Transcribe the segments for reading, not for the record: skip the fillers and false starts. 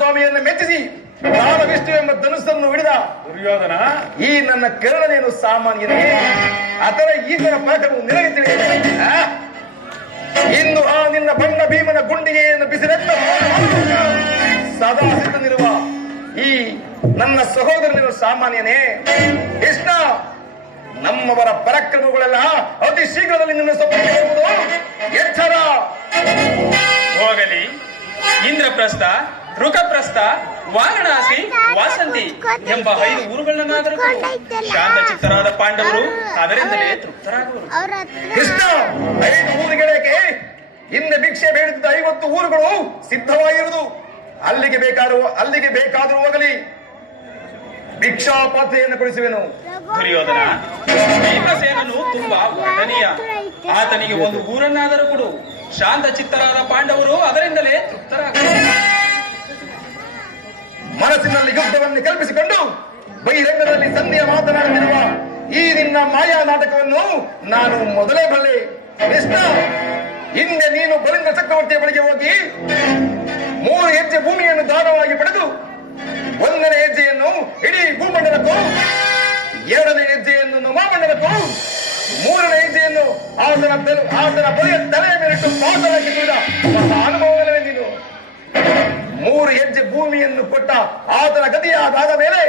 ಸ್ವಾಮಿಯನ್ನು ಮೆಚ್ಚಿಸಿ ವಿಷ್ಣು ಎಂಬ ಧನುಸ್ಸನ್ನು ಹಿಡಿದ ದುರ್ಯೋಧನ, ಈ ನನ್ನ ಕರ್ಣನೇನು ಸಾಮಾನ್ಯನೇ? ಅದರ ಈತನ ಪಾಠವು ನಿನಗೆ ತಿಳಿದಿದೆ. ಇಂದು ಆ ನಿನ್ನ ಬಣ್ಣ ಭೀಮನ ಗುಂಡಿಗೆಯನ್ನು ಬಿಸಿಲೆತ್ತ ಸದಾ ಸಿದ್ಧನಿರುವ ಈ ನನ್ನ ಸಹೋದರನೇನು ಸಾಮಾನ್ಯನೇ? ಕೃಷ್ಣ, ನಮ್ಮವರ ಪರಾಕ್ರಮಗಳೆಲ್ಲ ಅತಿ ಶೀಘ್ರದಲ್ಲಿ ನಿನ್ನ ಸೊಪ್ಪಿಗೆ ಹೋಗುವುದು ಎಚ್ಚರ. ಹೋಗಲಿ. ಇಂದ್ರಪ್ರಸ್ಥ, ಋಖಪ್ರಸ್ಥ, ವಾರಣಾಸಿ, ವಾಸಂತಿ ಎಂಬ 5 ಊರುಗಳನ್ನಾದರೂ ಶಾಂತ ಚಿತ್ತರಾದ ಪಾಂಡವರು ಅದರಿಂದಲೇ ತೃಪ್ತರಾಗುವರು. ಕೃಷ್ಣ, 5 ಊರುಗಳಿಗೆ ಹಿಂದೆ ಭಿಕ್ಷೆ ಬೇಡಿದ್ದ 50 ಊರುಗಳು ಸಿದ್ಧವಾಗಿರುವುದು. ಅಲ್ಲಿಗೆ ಬೇಕಾದರೂ ಹೋಗಲಿ, ಭಿಕ್ಷಾಪಾತ್ರೆಯನ್ನು ಕೊಡಿಸುವೆನು. ದುರ್ಯೋಧನ, ಭೀಮಸೇನನು ತುಂಬಾ ವರ್ಣನೀಯ. ಆತನಿಗೆ 1 ಊರನ್ನಾದರೂ ಕೊಡು. ಶಾಂತ ಚಿತ್ತರಾದ ಪಾಂಡವರು ಅದರಿಂದಲೇ ತೃಪ್ತರಾಗುವರು. ಮನಸ್ಸಿನಲ್ಲಿ ಯುದ್ಧವನ್ನು ಕಲ್ಪಿಸಿಕೊಂಡು ಬಹಿರಂಗದಲ್ಲಿ ಸಂಧಿಯ ಮಾತನಾಡುತ್ತಿರುವ ಈ ನಿನ್ನ ಮಾಯಾ ನಾಟಕವನ್ನು ನಾನು ಮೊದಲೇ ಬಲ್ಲೆ. ಕೃಷ್ಣ, ಹಿಂದೆ ನೀನು ಬಲಿಂಗ ಚಕ್ರವರ್ತಿಯ ಬಳಿಗೆ ಹೋಗಿ 3 ಹೆಜ್ಜೆ ಭೂಮಿಯನ್ನು ದಾನವಾಗಿ ಪಡೆದು 1ನೇ ಹೆಜ್ಜೆಯನ್ನು ಇಡೀ ಭೂಮಂಡಲಕ್ಕೂ, 2ನೇ ಹೆಜ್ಜೆಯನ್ನು ನಮಾಮಂಡಲಕ್ಕೂ, 3ನೇ ಹೆಜ್ಜೆಯನ್ನು ಆತನ ಬಲಿಯ ತಲೆಯ ಮೇಲಿಟ್ಟು ಪಾತಾಳಕ್ಕೆ ನೀಡಿದ ಅನುಭವವೇ ನೀನು. 3 ಹೆಜ್ಜೆ ಭೂಮಿಯನ್ನು ಕೊಟ್ಟ ಆತನ ಗತಿಯಾದ ಮೇಲೆ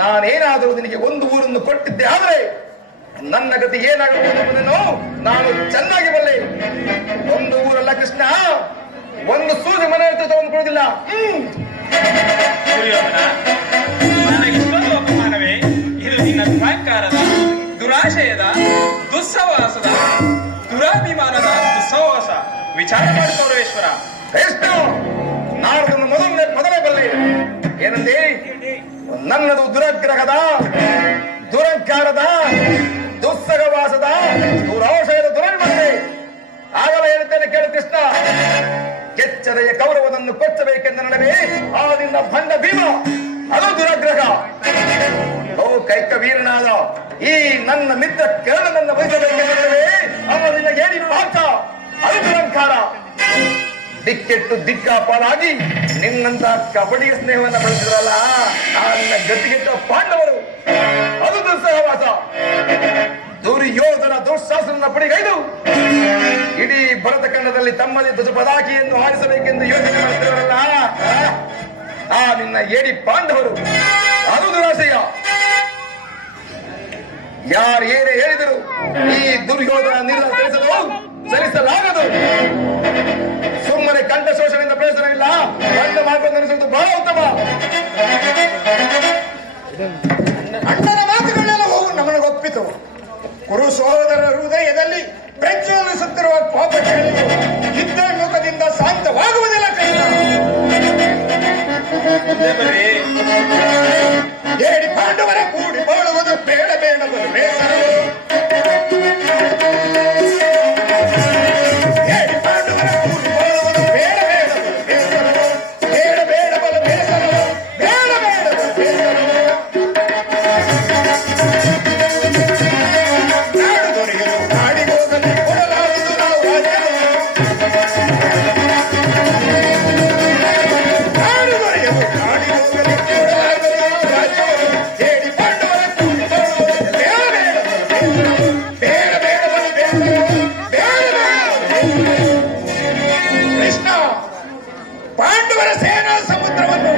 ನಾನೇನಾದರೂ ನಿನಗೆ 1 ಊರನ್ನು ಕೊಟ್ಟಿದ್ದೆ ಆದರೆ ನನ್ನ ಗತಿ ಏನಾಗಬಹುದು ಎಂಬುದನ್ನು ನಾನು ಚೆನ್ನಾಗಿ ಬಲ್ಲೆ. 1 ಊರಲ್ಲ ಕೃಷ್ಣ, 1 ಸೂಜಿ ಮನೆ ತೆಗೆದುಕೊಳ್ಳುವುದಿಲ್ಲ. ದುರ್ಯೋಧನ, ನನಗಿಷ್ಟೊಂದು ಅಪಮಾನವೇ? ಇದು ನಿನ್ನ ದುರಾಂಕಾರದ, ದುರಾಶಯದ, ದುಸ್ಸವಾಸದ, ದುರಾಭಿಮಾನದ ದುಸ್ಸವಾಸ. ವಿಚಾರ ಮಾಡು ಕೌರವೇಶ್ವರ. ಎಷ್ಟು ನಾನು ಮೊದಲೇ ಬಲ್ಲೆ. ಏನಂದೆ? ನನ್ನದು ದುರಗ್ರಹದ, ದುರಂಕಾರದ, ದುಸ್ಸಹವಾಸದ, ದುರಾಶಯದ ದುರನ್ಮಂತೆ. ಆಗಲೇ ಹೇಳುತ್ತೇನೆ ಕೇಳು ಕೃಷ್ಣ. ಕೆಚ್ಚರೆಯ ಕೌರವನನ್ನು ಕೊಚ್ಚಬೇಕೆಂದ ನಡುವೆ ಆ ನಿನ್ನ ಭಂಡ ಭೀಮ, ಅದು ದುರಗ್ರಹ. ಕೈಕ ವೀರನಾದ ಈ ನನ್ನ ಮಿತ್ರ ಕರ್ಣನನ್ನು ವಹಿಸಬೇಕೆಂದ ನಡುವೆ ಅವ ನಿನ್ನ ಏನಿ ಪಾಠ, ಅದು ದುರಂಕಾರ. ದಿಕ್ಕೆಟ್ಟು ದಿಕ್ಕಾಪಾಲಾಗಿ ನಿನ್ನಂತ ಕಬಡ್ಡಿಯ ಸ್ನೇಹವನ್ನು ಬೆಳೆಸಿದ್ರಲ್ಲ ಆ ನಿನ್ನ ಗತಿಗೆಟ್ಟ ಪಾಂಡವರು, ಅದು ದುಸ್ಸಹವಾಸ. ದುರ್ಯೋಧನ ದುಶ್ಯಾಸನ ಪಡಿಗೈದು ಇಡೀ ಭರತ ಖಂಡದಲ್ಲಿ ತಮ್ಮದೇ ಧ್ವಜ ಪದಾಕಿಯನ್ನು ಹಾರಿಸಬೇಕೆಂದು ಯೋಚನೆ ಮಾಡ್ತಿರಲ್ಲ ಆ ನಿನ್ನ ಏಡಿ ಪಾಂಡವರು, ಅದು ದುರಾಶಯ. ಯಾರು ಏನೇ ಹೇಳಿದರು ಈ ದುರ್ಯೋಧನ ನಿರ್ಣಯ ಸರಿಸಲಾಗದು. ಸುಮ್ಮನೆ ಕಂಠ ಶೋಷಣೆಯಿಂದ ಪ್ರಯೋಜನವಿಲ್ಲ. ಕಂಠ ಮಾತನ್ನು ನಡೆಸುವುದು ಬಹಳ ಉತ್ತಮ. ಅಣ್ಣನ ಮಾತುಗಳೆಲ್ಲ ನಮಗೆ ಒಪ್ಪಿತು. ಕುರು ಸಹೋದರ ಹೃದಯದಲ್ಲಿ ಪ್ರಜ್ವಲಿಸುತ್ತಿರುವ ಕೋಪಗಳಿಗೆ ಯುದ್ಧ ಮುಖದಿಂದ ಶಾಂತವಾಗುವುದಿಲ್ಲ ಕೃಷ್ಣ. ಏಡಿ ಪಾಂಡವರ ಕೂಡಿ ಬಾಳುವುದು ಬೇಡ ಬೇಡವರು ಬೇಸರವು. ಏಡಿ ಪಾಂಡವರ ಕೂಡಿ ಬಾಳುವುದು ಬೇಡ ಬೇಡವರು ಬೇಸರವು. ಬೇಡ ಬೇಡವರು ಬೇಸರವು. ಬೇಡ ಬೇಡವರು ಬೇಸರವು. ನಾಡು ದೊರೆಯಲು ನಾಡಿಗೋಗಲಿ ಕೊಡಲಾರದು ನಾವು ರಾಜ್ಯವು. ನಾಡು ದೊರೆಯಲು ನಾಡಿಗೋಗಲಿ ಕೊಡಲಾರದು ನಾವು ರಾಜ್ಯವು. ಏಡಿ ಪಾಂಡವರ ಕೂಡಿ ಬಾಳುವುದು ಬೇಡ ಬೇಡವರು ಬೇಸರವು. ಬೇಡ ಬೇಡವರು ಬೇಸರವು. ಬೇಡ ಬೇಡವರು ಬೇಸರವು. ಕೃಷ್ಣ, ಪಾಂಡವರ ಸೇನಾ ಸಮುದ್ರವನ್ನು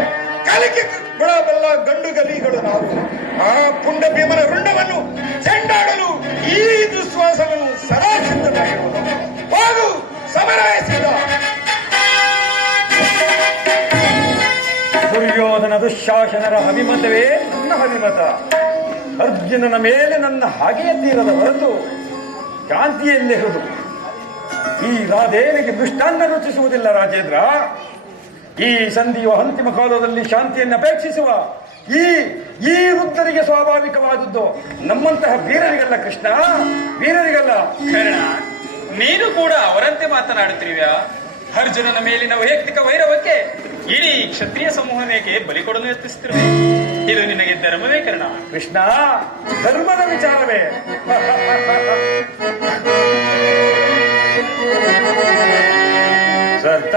ಕಲಕಿ ಬಿಡಬಲ್ಲ ಗಂಡು ಗಲಿಗಳು ನಾವು. ಆ ಪುಂಡ ಭೀಮನ ರುಂಡವನ್ನು ಚೆಂಡಾಡಲು ಈ ದುಶ್ವಾಸವನ್ನು ಸದಾ ಸಿದ್ಧವಾಗಿರುವುದು. ಹೋಗು, ಸಮರವೇ ಸಿದ್ಧ. ದುರ್ಯೋಧನ ದುಶ್ಯಾಸನರ ಅಭಿಮತವೇ ನನ್ನ ಅಭಿಮತ. ಅರ್ಜುನನ ಮೇಲೆ ನನ್ನ ಹಾಗೆಯೇ ತೀರದ ಹೊರತು ಶಾಂತಿಯಲ್ಲಿರುವುದು. ಈ ರಾಧೇವಿಗೆ ದುಷ್ಟಾನ್ನ ರುಚಿಸುವುದಿಲ್ಲ ರಾಜೇಂದ್ರ. ಈ ಸಂಧಿಯ ಅಂತಿಮ ಕಾಲದಲ್ಲಿ ಶಾಂತಿಯನ್ನು ಅಪೇಕ್ಷಿಸುವ ಈ ವೃದ್ಧರಿಗೆ ಸ್ವಾಭಾವಿಕವಾದದ್ದು. ನಮ್ಮಂತಹ ವೀರರಿಗಲ್ಲ ಕೃಷ್ಣ, ವೀರರಿಗಲ್ಲ. ಕರ್ಣ, ನೀನು ಕೂಡ ಅವರಂತೆ ಮಾತನಾಡುತ್ತಿರುವ್ಯಾ? ಅರ್ಜುನನ ಮೇಲಿನ ವೈಯಕ್ತಿಕ ವೈರವಕ್ಕೆ ಇಡೀ ಕ್ಷತ್ರಿಯ ಸಮೂಹನೇಗೆ ಬಲಿ ಕೊಡಲು ಯತ್ನಿಸುತ್ತಿರುವೆ. ಇದು ನಿನಗೆ ಧರ್ಮವೇ ಕರ್ಣ? ಕೃಷ್ಣ, ಧರ್ಮದ ವಿಚಾರವೇ. ಸರ್ತ